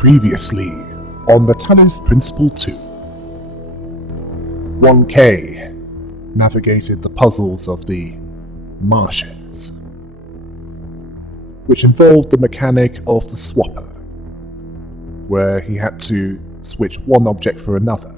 Previously on the Talos Principle 2. 1K navigated the puzzles of the marshes, which involved the mechanic of the swapper, where he had to switch one object for another.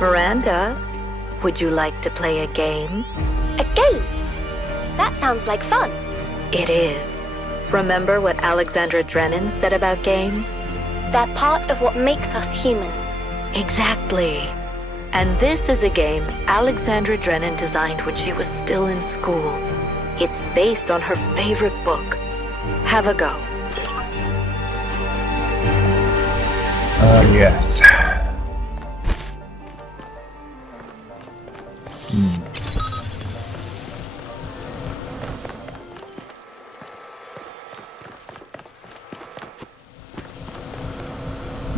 Miranda, would you like to play a game? A game? That sounds like fun. It is. Remember what Alexandra Drennan said about games? They're part of what makes us human. Exactly. And this is a game Alexandra Drennan designed when she was still in school. It's based on her favorite book. Have a go. Yes.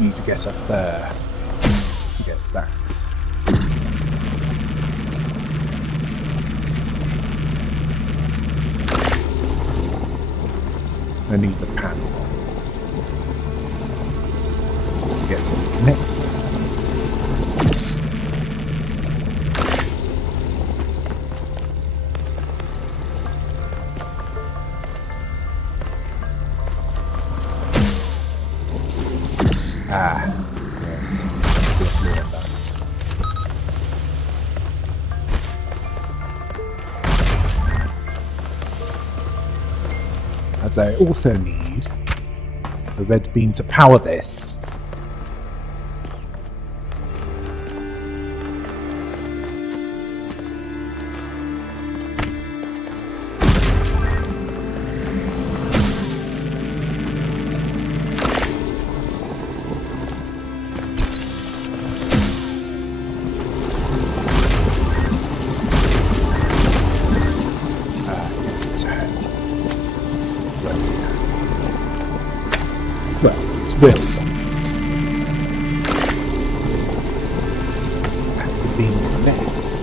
Need to get up there to get that. I need the panel to get to the connector. Yes, that's the floor of that. As I also need the red beam to power this. Well, it's really nice. And the beam connects.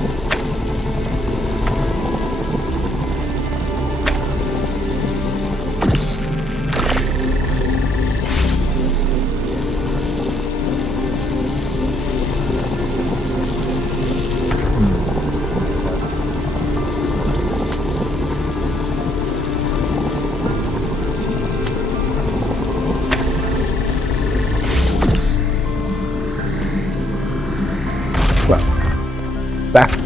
That's no.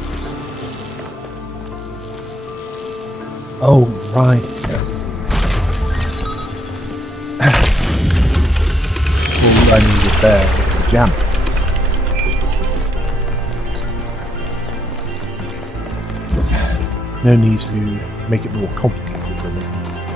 Yes. Oh right, yes. All I needed there was the jam. No need to make it more complicated than it needs to.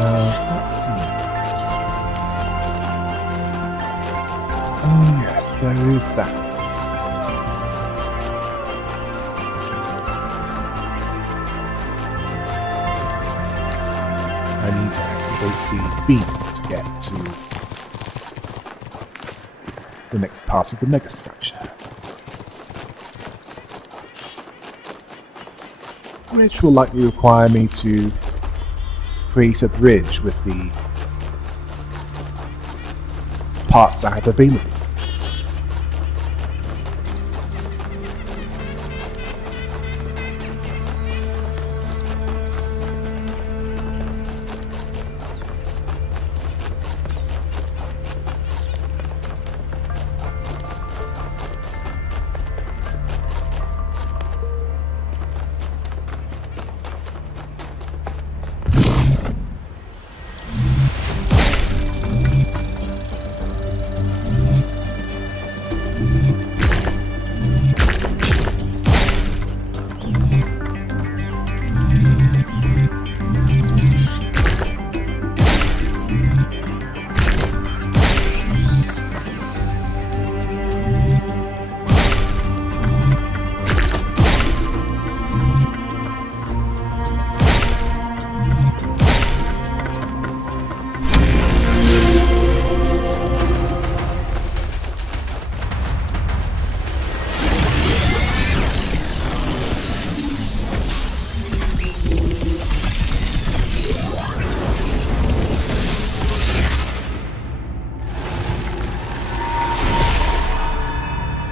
What's next? Oh yes, there is that. I need to activate the beam to get to the next part of the megastructure, which will likely require me to create a bridge with the parts I have available.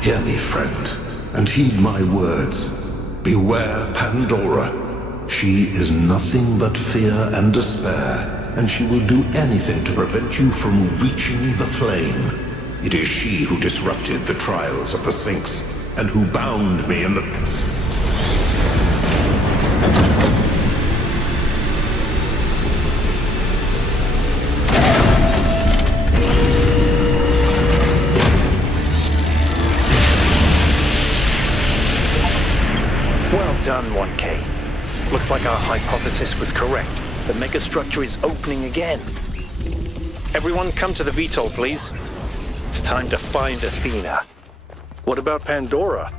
Hear me, friend, and heed my words. Beware Pandora. She is nothing but fear and despair, and she will do anything to prevent you from reaching the flame. It is she who disrupted the trials of the Sphinx, and who bound me in the... Well done, 1K. Looks like our hypothesis was correct. The megastructure is opening again. Everyone come to the VTOL, please. It's time to find Athena. What about Pandora?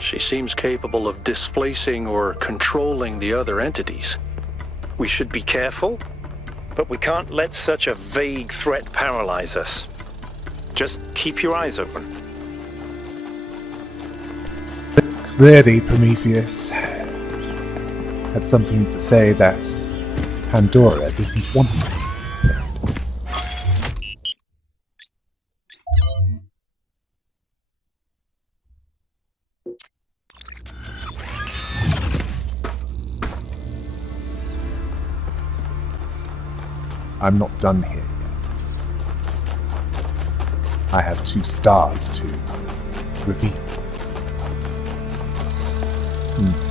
She seems capable of displacing or controlling the other entities. We should be careful, but we can't let such a vague threat paralyze us. Just keep your eyes open. Clearly, Prometheus had something to say that Pandora didn't want said. I'm not done here yet. I have 2 stars to reveal.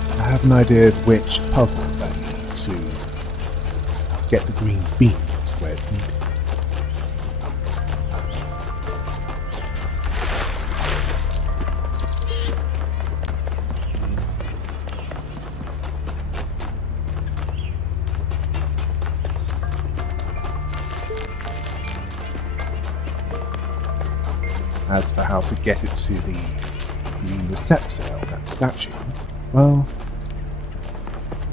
I have an idea of which puzzles I need to get the green beam to where it's needed. As for how to get it to the green receptor on that statue, well,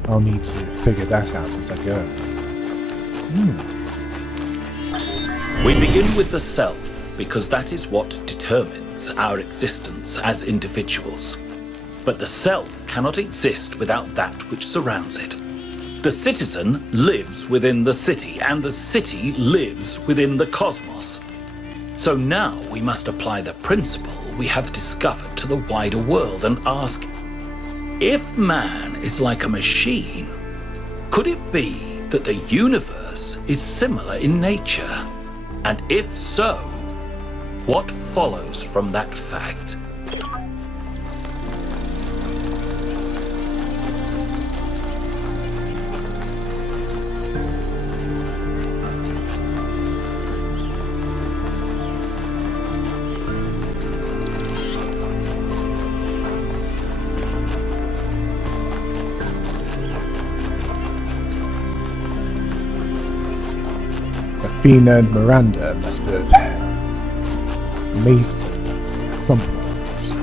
I'll need to figure that out as I go. We begin with the self because that is what determines our existence as individuals. But the self cannot exist without that which surrounds it. The citizen lives within the city, and the city lives within the cosmos. So now we must apply the principle we have discovered to the wider world and ask, if man is like a machine, could it be that the universe is similar in nature? And if so, what follows from that fact? Josephina and Miranda must have made those at some point.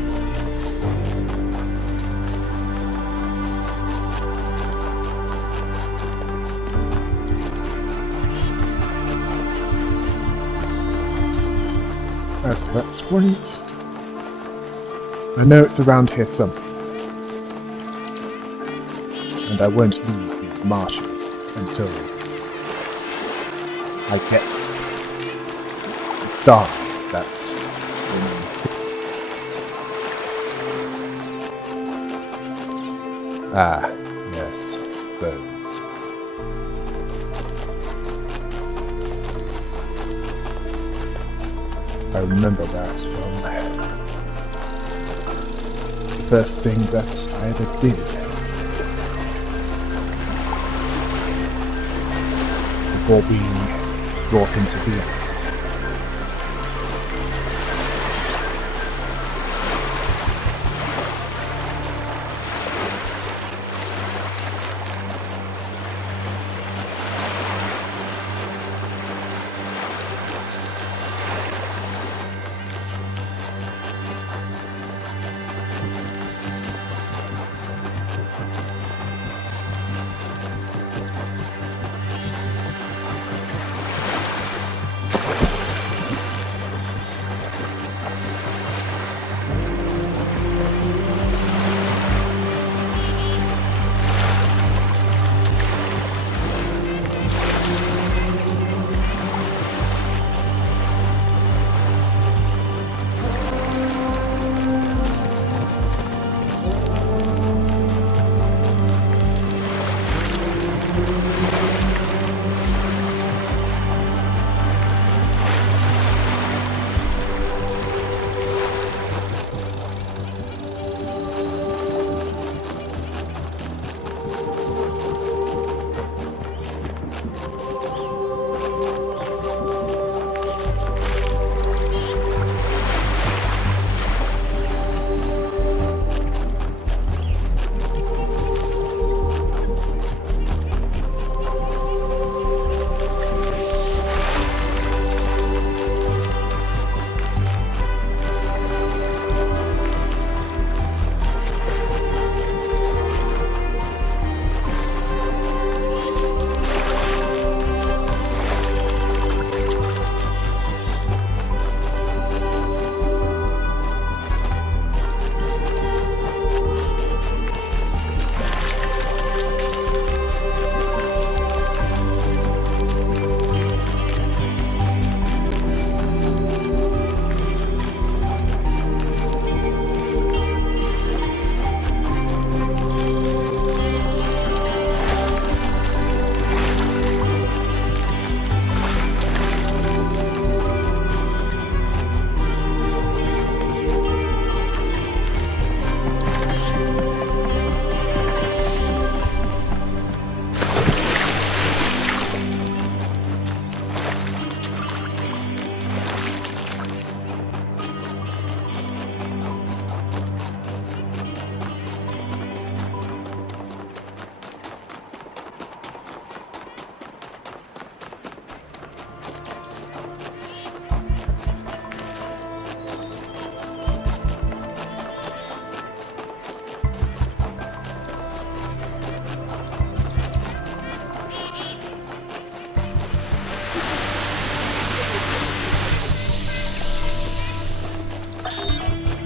As for that sprint, I know it's around here somewhere. And I won't leave these marshes until I get the stars that yes, those. I remember that from the first thing that I ever did before being brought into reality.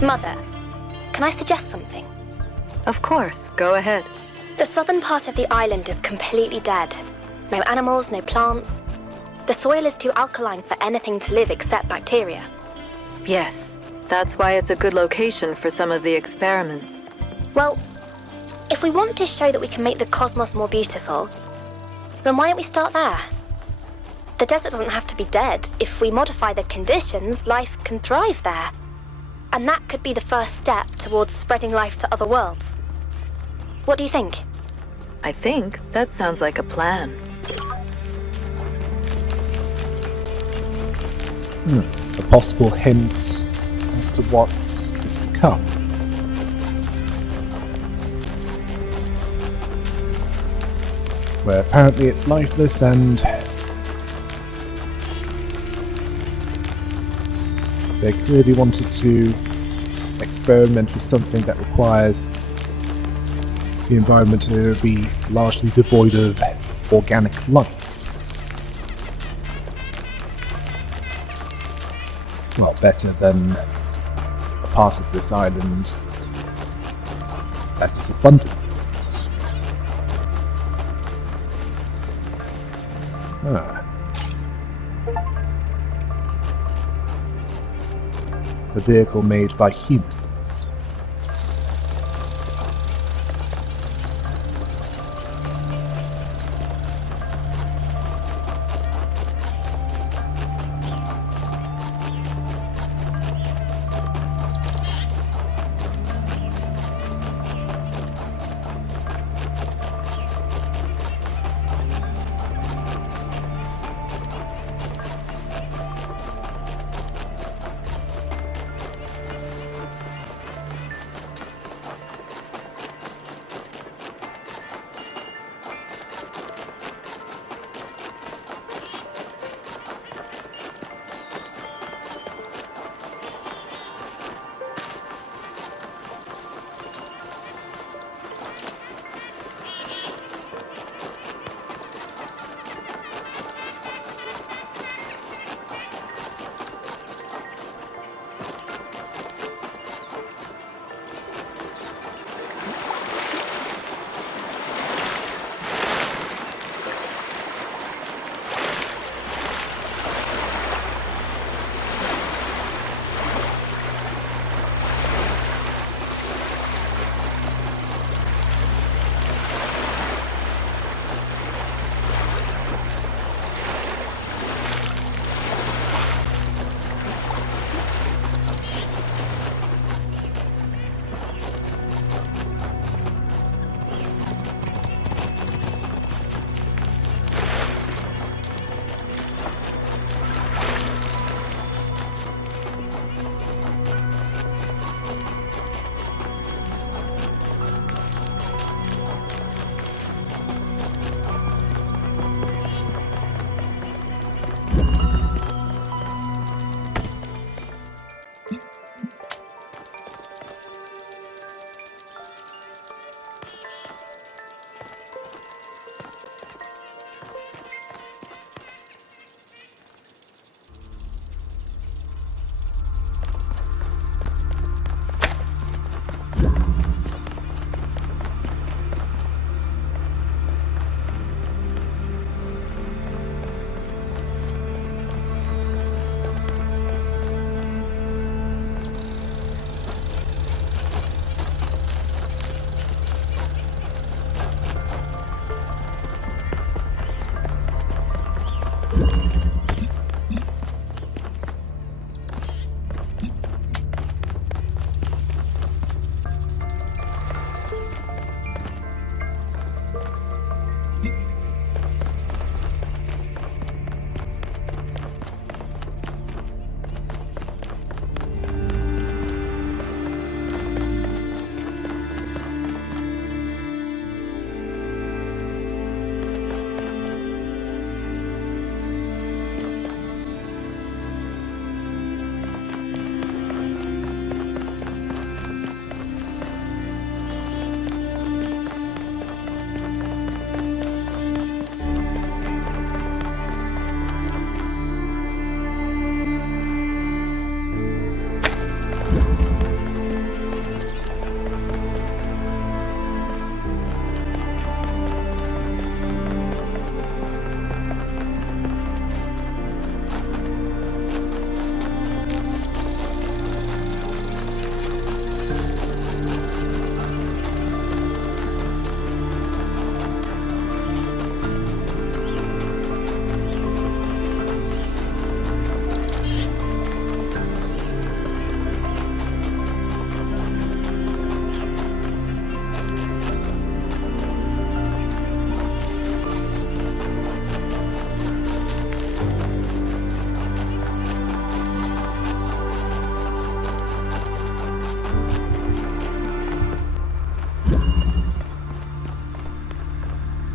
Mother, can I suggest something? Of course, go ahead. The southern part of the island is completely dead. No animals, no plants. The soil is too alkaline for anything to live except bacteria. Yes, that's why it's a good location for some of the experiments. Well, if we want to show that we can make the cosmos more beautiful, then why don't we start there? The desert doesn't have to be dead. If we modify the conditions, life can thrive there. And that could be the first step towards spreading life to other worlds. What do you think? I think that sounds like a plan. A possible hint as to what is to come. Where apparently it's lifeless and They clearly wanted to experiment with something that requires the environment to be largely devoid of organic life. Well, better than a part of this island that is abundant. A vehicle made by humans.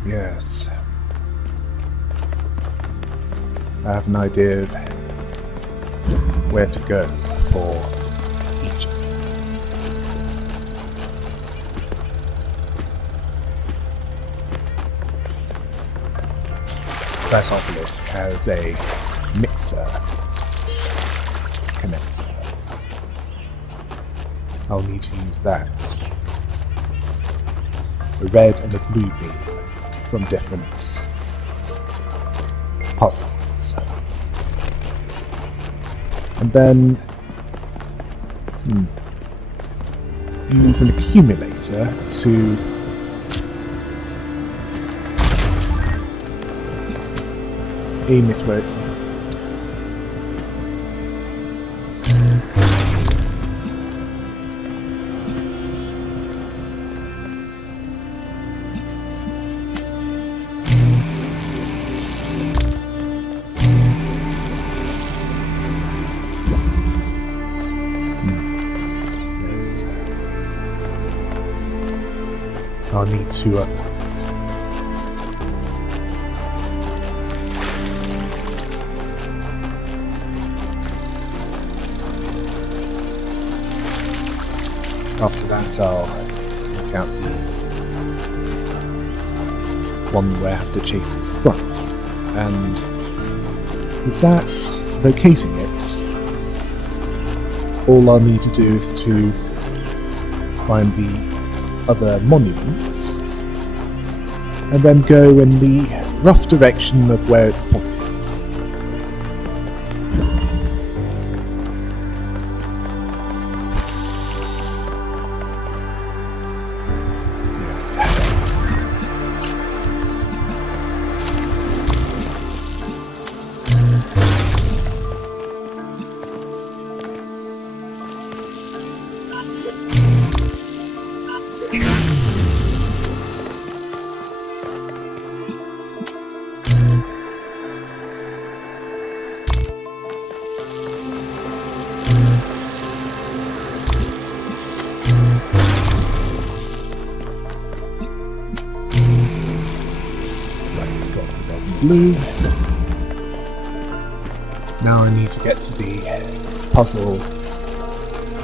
Yes. I have an idea of where to go. for each. That obelisk has a mixer connector. I'll need to use that. A red and a blue beam from different puzzles. And then use an accumulator to aim it where it's needed. Yes. I'll need 2 others. After that, I'll seek out the one where I have to chase the sprite. And with that, locating it, all I'll need to do is to find the other monuments and then go in the rough direction of where it's pointing. Blue. Now I need to get to the puzzle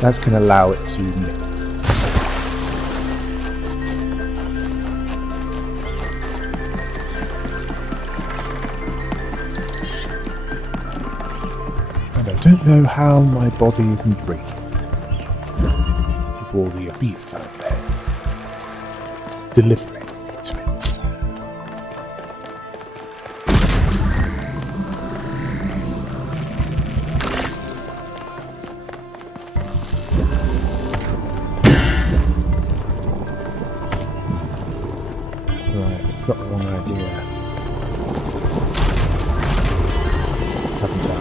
that can allow it to mix. And I don't know how my body isn't breaking with all the abuse out there. Delivering to it. Got the wrong idea. Haven't I?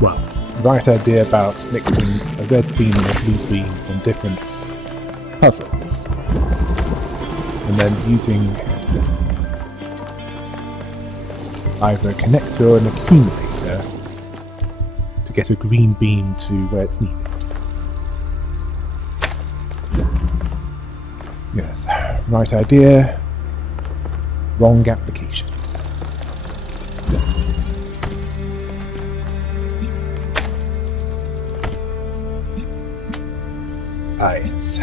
Well, the right idea about mixing a red beam and a blue beam from different puzzles, and then using either a connector or an accumulator to get a green beam to where it's needed. Yes, right idea, wrong application. Ah yes,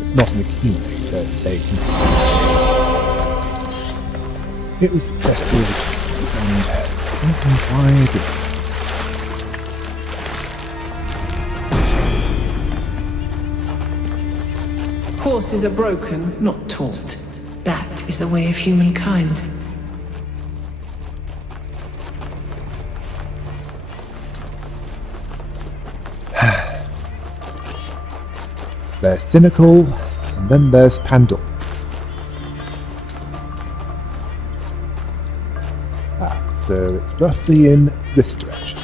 it's not an accumulator, it's a connector. It was successful with keys, and I don't know why I did it. Horses are broken, not taught. That is the way of humankind. There's cynical, and then there's Pandora. So it's roughly in this direction.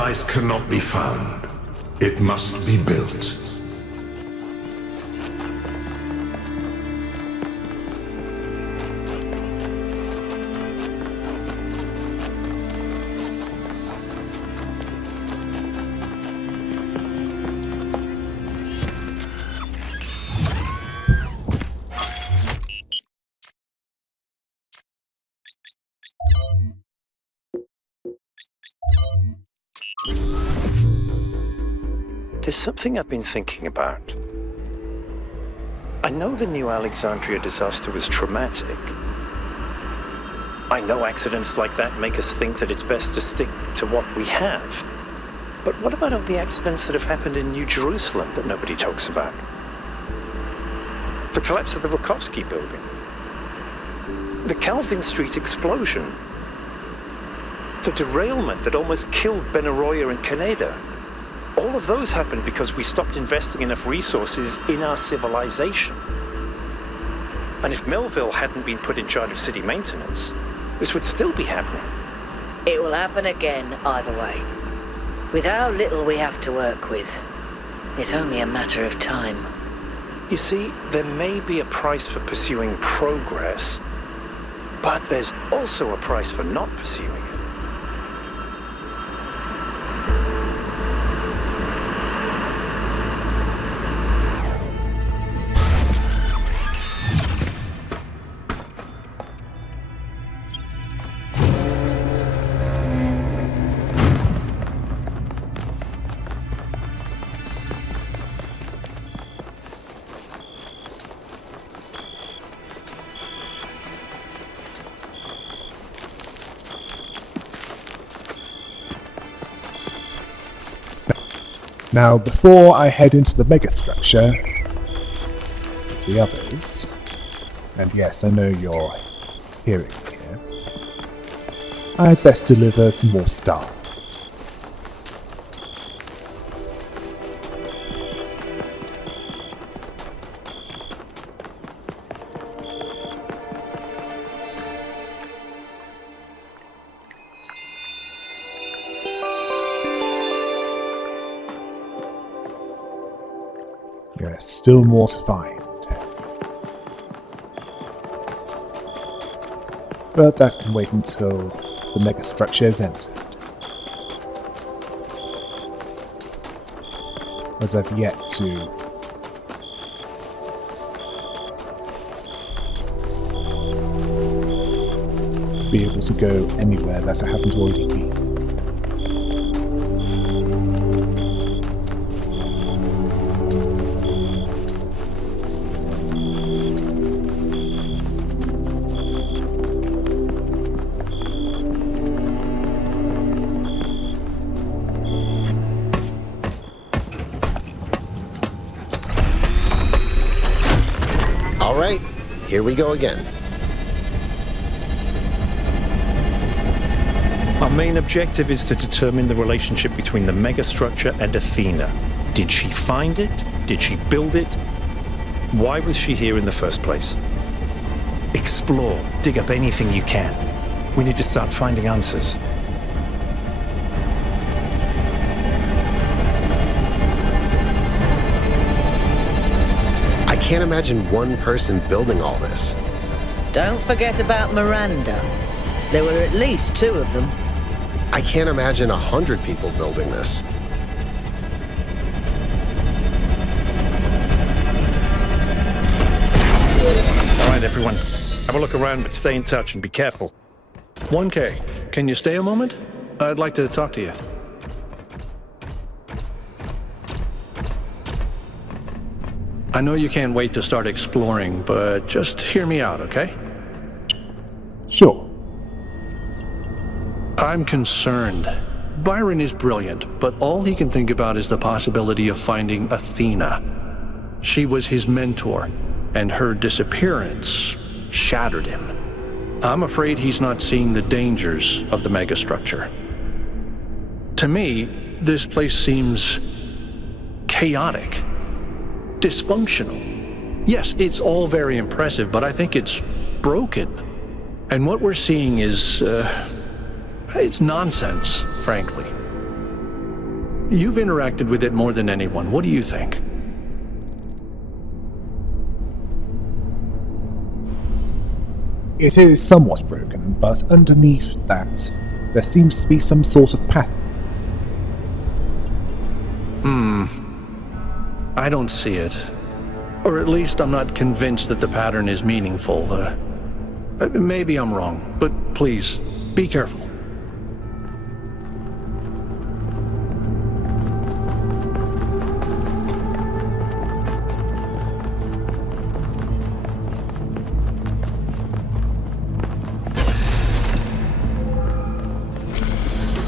paradise cannot be found. It must be built. There's something I've been thinking about. I know the New Alexandria disaster was traumatic. I know accidents like that make us think that it's best to stick to what we have. But what about all the accidents that have happened in New Jerusalem that nobody talks about? The collapse of the Wachowski building. The Calvin Street explosion. The derailment that almost killed Benaroya and Canada. All of those happened because we stopped investing enough resources in our civilization. And if Melville hadn't been put in charge of city maintenance, this would still be happening. It will happen again, either way. With how little we have to work with, it's only a matter of time. You see, there may be a price for pursuing progress, but there's also a price for not pursuing it. Now, before I head into the megastructure with the others, and yes, I know you're hearing me here, I'd best deliver some more stars. Yes, still more to find. But that can wait until the megastructure is entered. As I've yet to be able to go anywhere that I haven't already been. Alright, here we go again. Our main objective is to determine the relationship between the megastructure and Athena. Did she find it? Did she build it? Why was she here in the first place? Explore, dig up anything you can. We need to start finding answers. I can't imagine one person building all this. Don't forget about Miranda. There were at least 2 of them. I can't imagine 100 people building this. All right, everyone. Have a look around, but stay in touch and be careful. 1K, can you stay a moment? I'd like to talk to you. I know you can't wait to start exploring, but just hear me out, okay? Sure. I'm concerned. Byron is brilliant, but all he can think about is the possibility of finding Athena. She was his mentor, and her disappearance shattered him. I'm afraid he's not seeing the dangers of the megastructure. To me, this place seems chaotic, dysfunctional. Yes, it's all very impressive, but I think it's broken. And what we're seeing is, it's nonsense, frankly. You've interacted with it more than anyone. What do you think? It is somewhat broken, but underneath that, there seems to be some sort of pattern. I don't see it. Or at least I'm not convinced that the pattern is meaningful. Maybe I'm wrong, but please, be careful.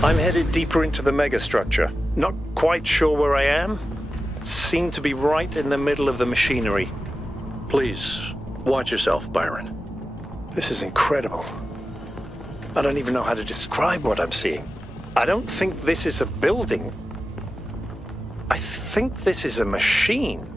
I'm headed deeper into the megastructure. Not quite sure where I am. Seem to be right in the middle of the machinery. Please, watch yourself, Byron. This is incredible. I don't even know how to describe what I'm seeing. I don't think this is a building. I think this is a machine.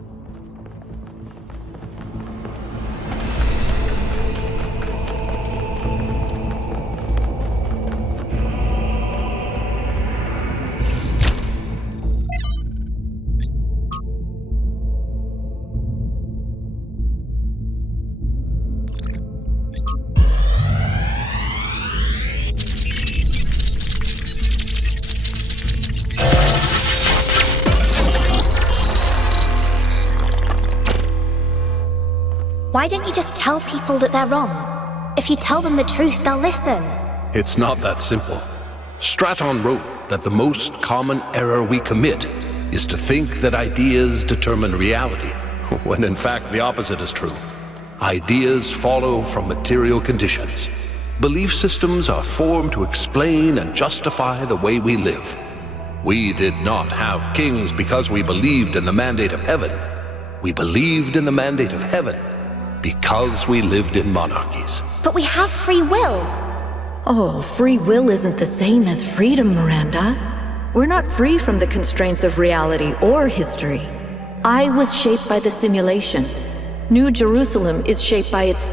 Why don't you just tell people that they're wrong? If you tell them the truth, they'll listen. It's not that simple. Straton wrote that the most common error we commit is to think that ideas determine reality, when in fact the opposite is true. Ideas follow from material conditions. Belief systems are formed to explain and justify the way we live. We did not have kings because we believed in the mandate of heaven. We believed in the mandate of heaven because we lived in monarchies. But we have free will. Oh, free will isn't the same as freedom, Miranda. We're not free from the constraints of reality or history. I was shaped by the simulation. New Jerusalem is shaped by its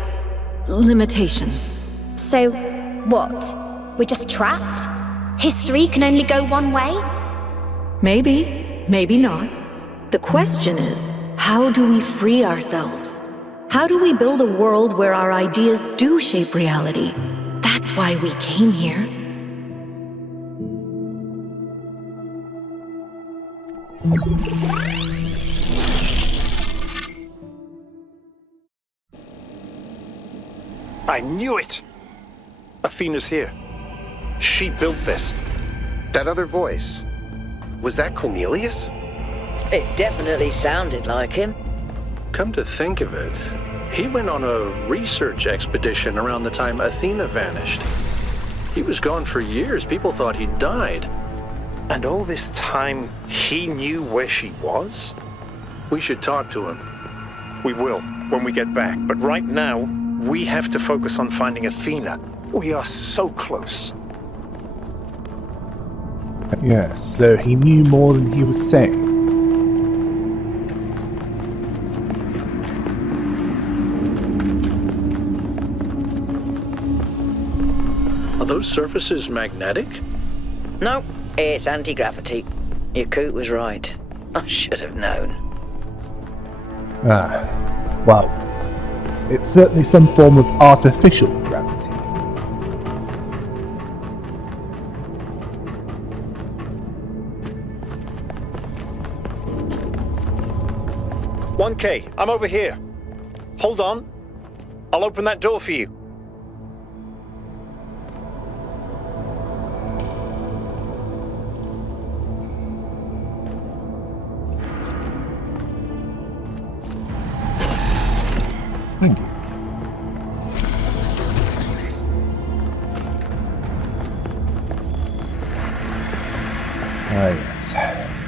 limitations. So, what? We're just trapped? History can only go one way? Maybe, maybe not. The question is, how do we free ourselves? How do we build a world where our ideas do shape reality? That's why we came here. I knew it! Athena's here. She built this. That other voice, was that Cornelius? It definitely sounded like him. Come to think of it, he went on a research expedition around the time Athena vanished. He was gone for years. People thought he'd died. And all this time, he knew where she was? We should talk to him. We will, when we get back. But right now, we have to focus on finding Athena. We are so close. Yeah, so he knew more than he was saying. Are those surfaces magnetic? No, it's anti-gravity. Your coot was right. I should have known. Well, it's certainly some form of artificial gravity. "1K, I'm over here. Hold on. I'll open that door for you." Thank you. Ah yes,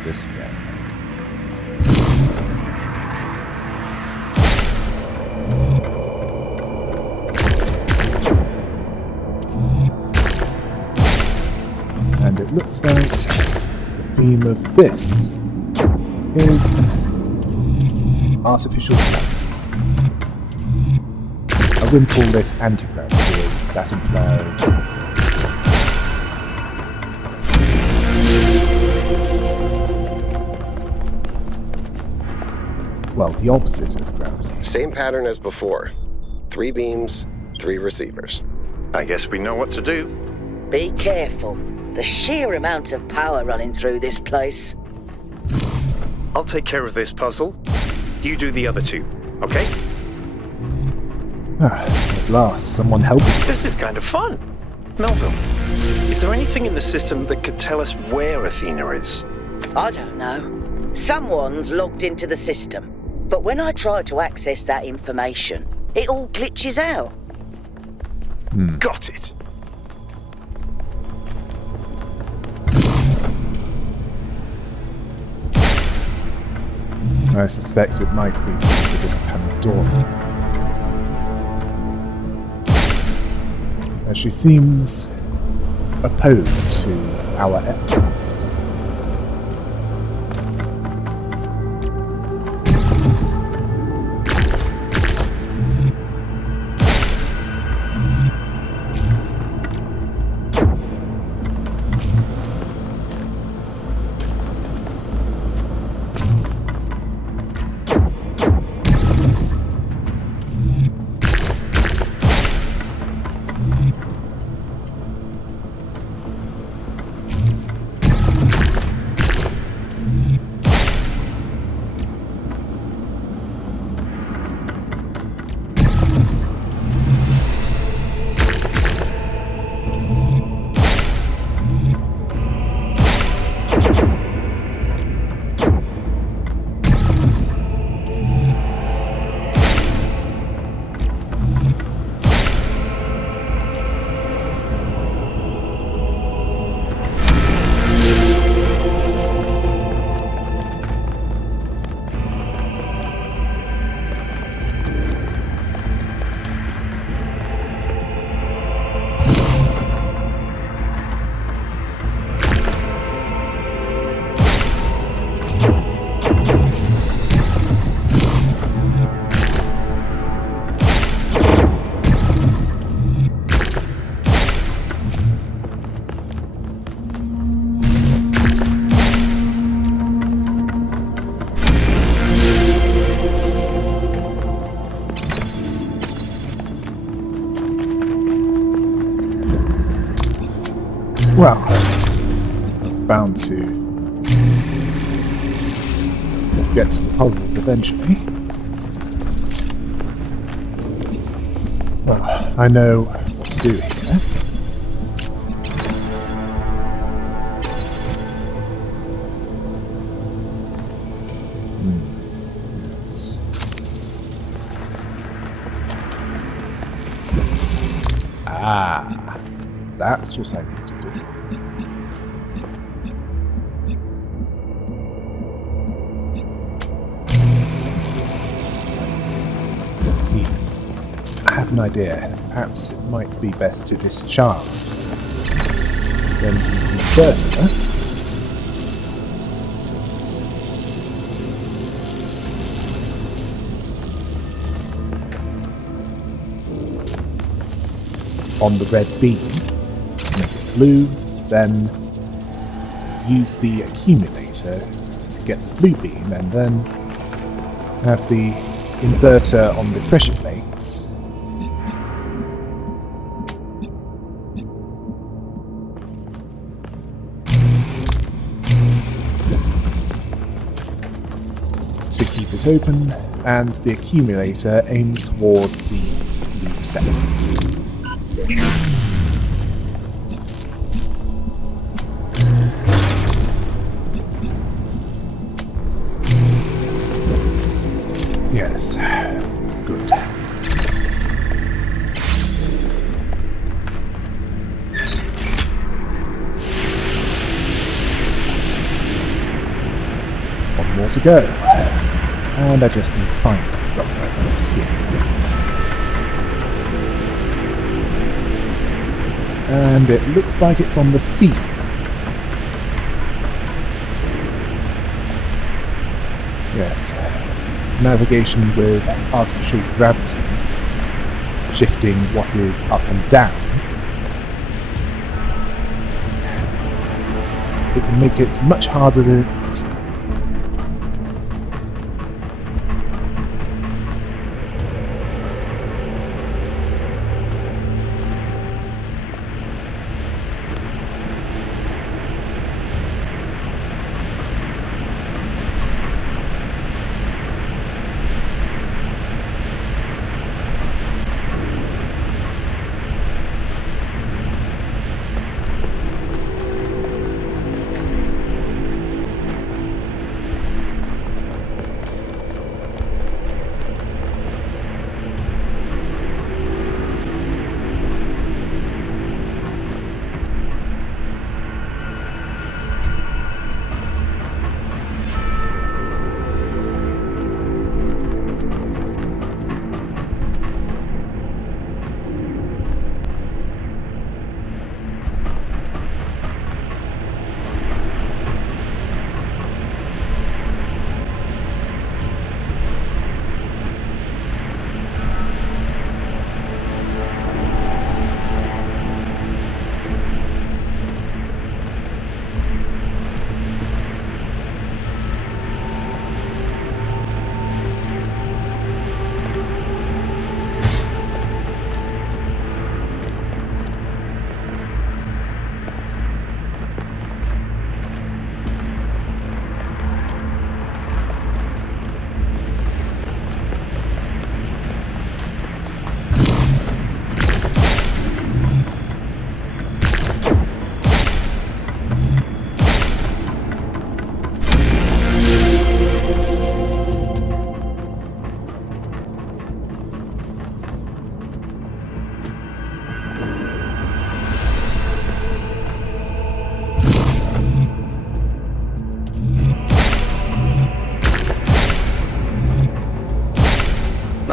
this again. And it looks like the theme of this is artificial gravity. I wouldn't call this anti-gravity, as that implies well, the opposite of gravity. Same pattern as before. 3 beams, 3 receivers. I guess we know what to do. Be careful. The sheer amount of power running through this place. I'll take care of this puzzle. You do the other 2, okay? At last, someone helping. This is kind of fun. Melville, is there anything in the system that could tell us where Athena is? I don't know. Someone's logged into the system. But when I try to access that information, it all glitches out. Got it. I suspect it might be due to this Pandora, as she seems opposed to our efforts. Well, I was bound to get to the puzzles eventually. Well, I know what to do here. Yes. Ah, that's what I need to do. I have an idea. Perhaps it might be best to discharge it. Then use the inverter. On the red beam to make it blue, then use the accumulator to get the blue beam, and then have the inverter on the pressure plates to keep it open, and the accumulator aimed towards the blue sector. Yes, good. One more to go. And I just need to find it somewhere around here. And it looks like it's on the sea. Yes. Navigation with artificial gravity, shifting what is up and down. It can make it much harder to stop.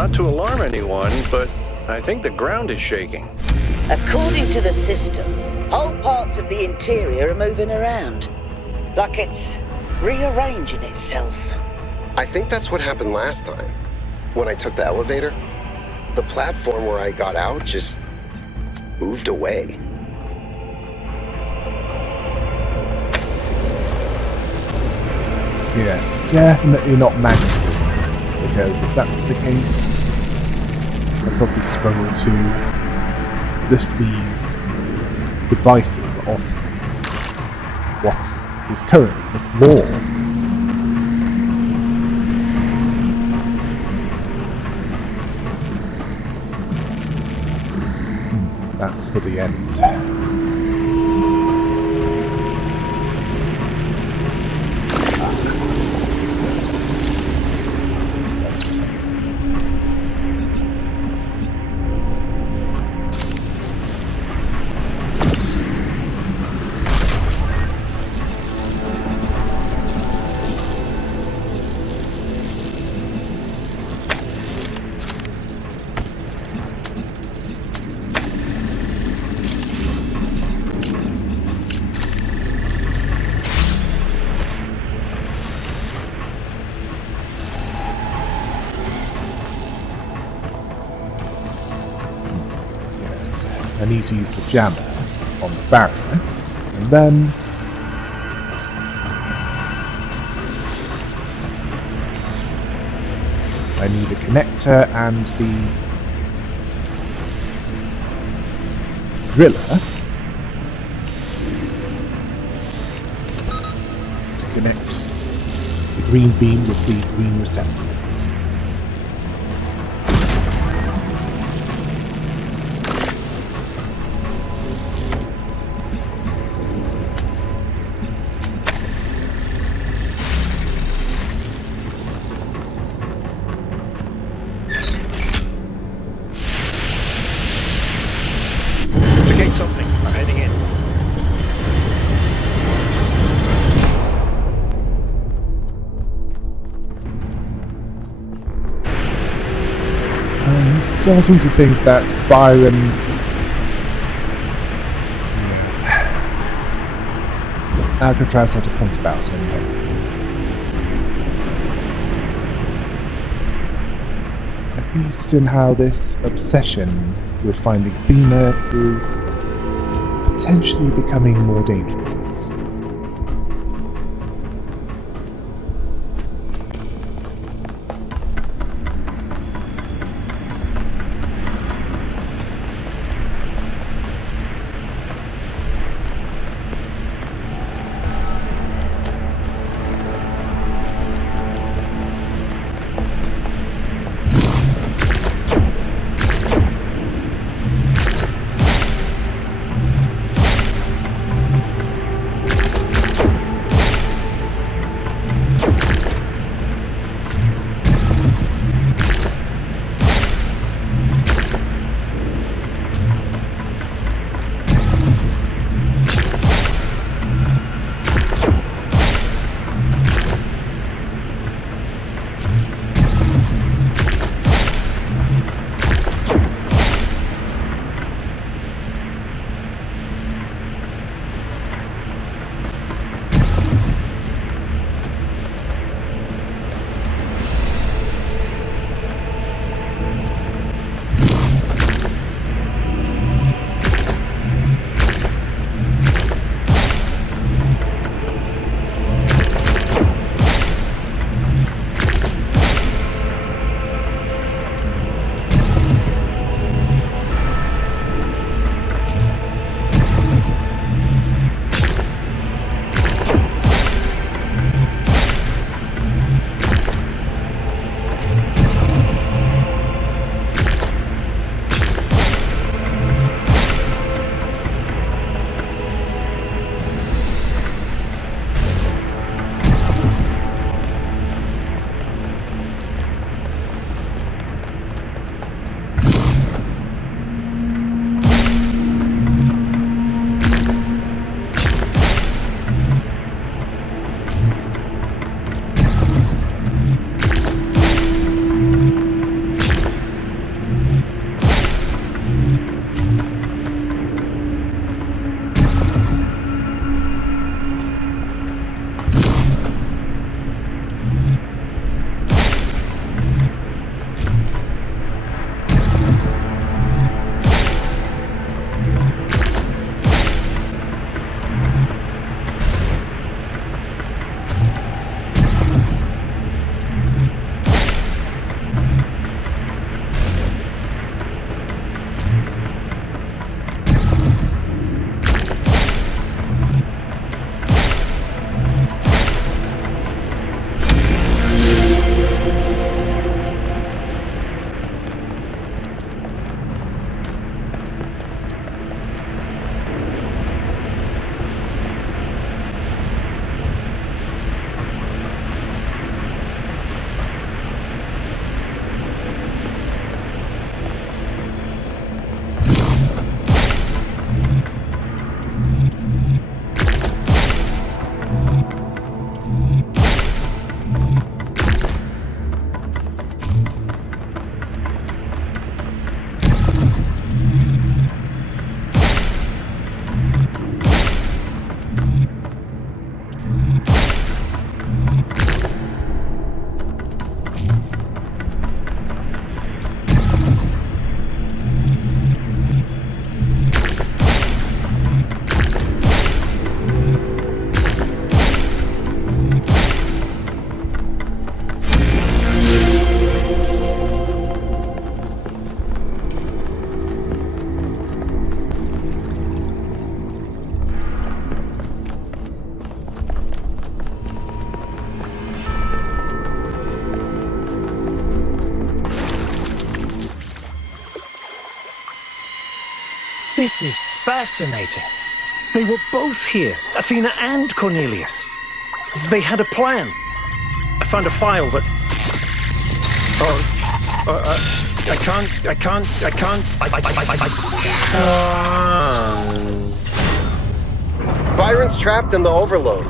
Not to alarm anyone, but I think the ground is shaking. According to the system, whole parts of the interior are moving around. Like it's rearranging itself. I think that's what happened last time. When I took the elevator, the platform where I got out just moved away. Yes, definitely not magnetism, because if that was the case, I'd probably struggle to lift these devices off what is currently the floor. That's for the end. That's what I need to use the jammer on the barrier, and then I need a connector and the driller to connect the green beam with the green receptacle. Something. I'm heading in. I'm starting to think that Byron Alcatraz had a point about him. At least in how this obsession with finding Athena is potentially becoming more dangerous. This is fascinating. They were both here, Athena and Cornelius. They had a plan. I found a file that... Byron's trapped in the overload.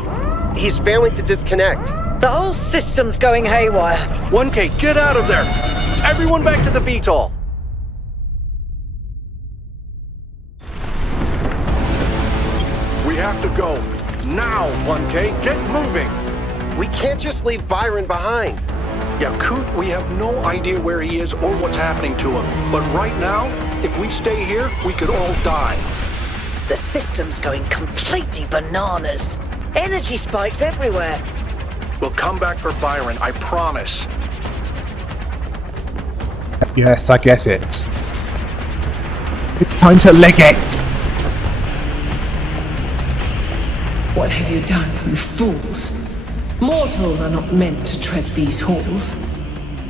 He's failing to disconnect. The whole system's going haywire. 1K, get out of there! Everyone back to the VTOL! We have to go. Now, 1K, get moving! We can't just leave Byron behind. Yakut, we have no idea where he is or what's happening to him. But right now, if we stay here, we could all die. The system's going completely bananas. Energy spikes everywhere. We'll come back for Byron, I promise. Yes, I guess it. It's time to leg it! What have you done, you fools? Mortals are not meant to tread these halls.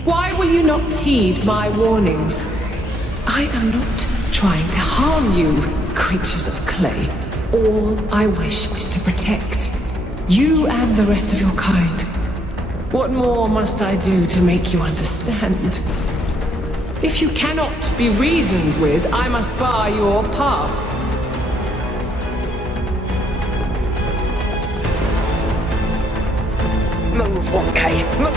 Why will you not heed my warnings? I am not trying to harm you, creatures of clay. All I wish is to protect you and the rest of your kind. What more must I do to make you understand? If you cannot be reasoned with, I must bar your path. Move, 1K, move!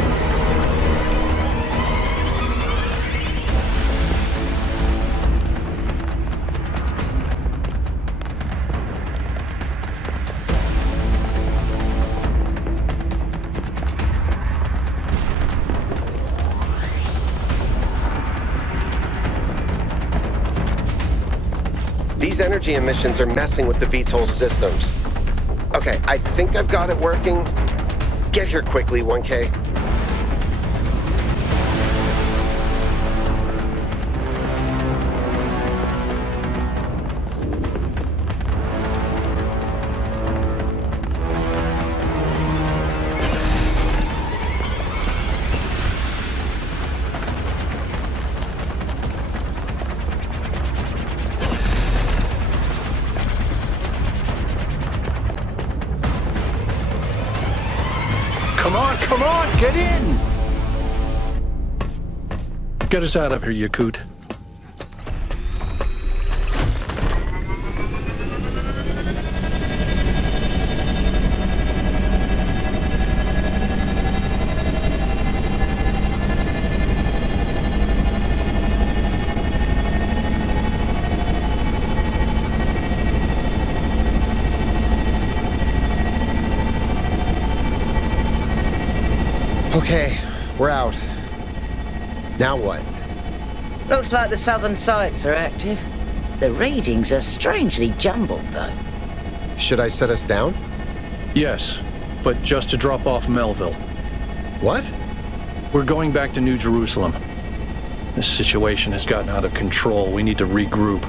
These energy emissions are messing with the VTOL systems. Okay, I think I've got it working. Get here quickly, 1K. Come on, get in! Get us out of here, Yakut. Okay, we're out. Now what? Looks like the southern sites are active. The readings are strangely jumbled, though. Should I set us down? Yes, but just to drop off Melville. What? We're going back to New Jerusalem. This situation has gotten out of control. We need to regroup.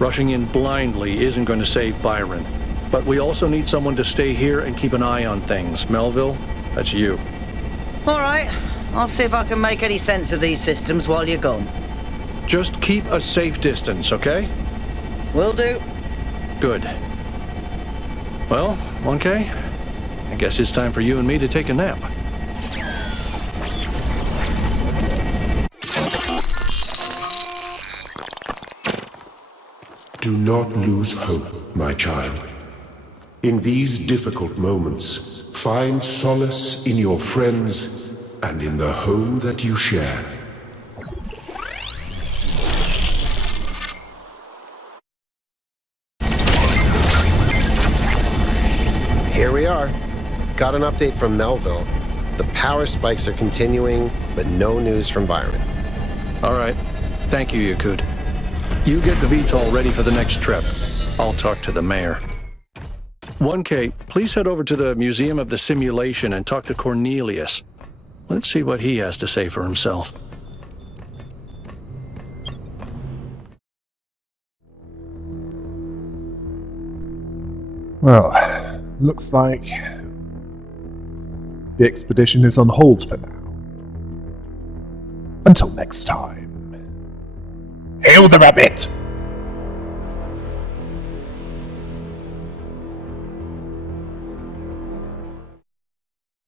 Rushing in blindly isn't going to save Byron. But we also need someone to stay here and keep an eye on things. Melville, that's you. All right, I'll see if I can make any sense of these systems while you're gone. Just keep a safe distance, okay? Will do. Good. Well, 1K, I guess it's time for you and me to take a nap. Do not lose hope, my child. In these difficult moments, find solace in your friends and in the home that you share. Here we are. Got an update from Melville. The power spikes are continuing, but no news from Byron. All right. Thank you, Yakut. You get the VTOL ready for the next trip. I'll talk to the mayor. 1K, please head over to the Museum of the Simulation and talk to Cornelius. Let's see what he has to say for himself. Well, looks like the expedition is on hold for now. Until next time. Hail the rabbit!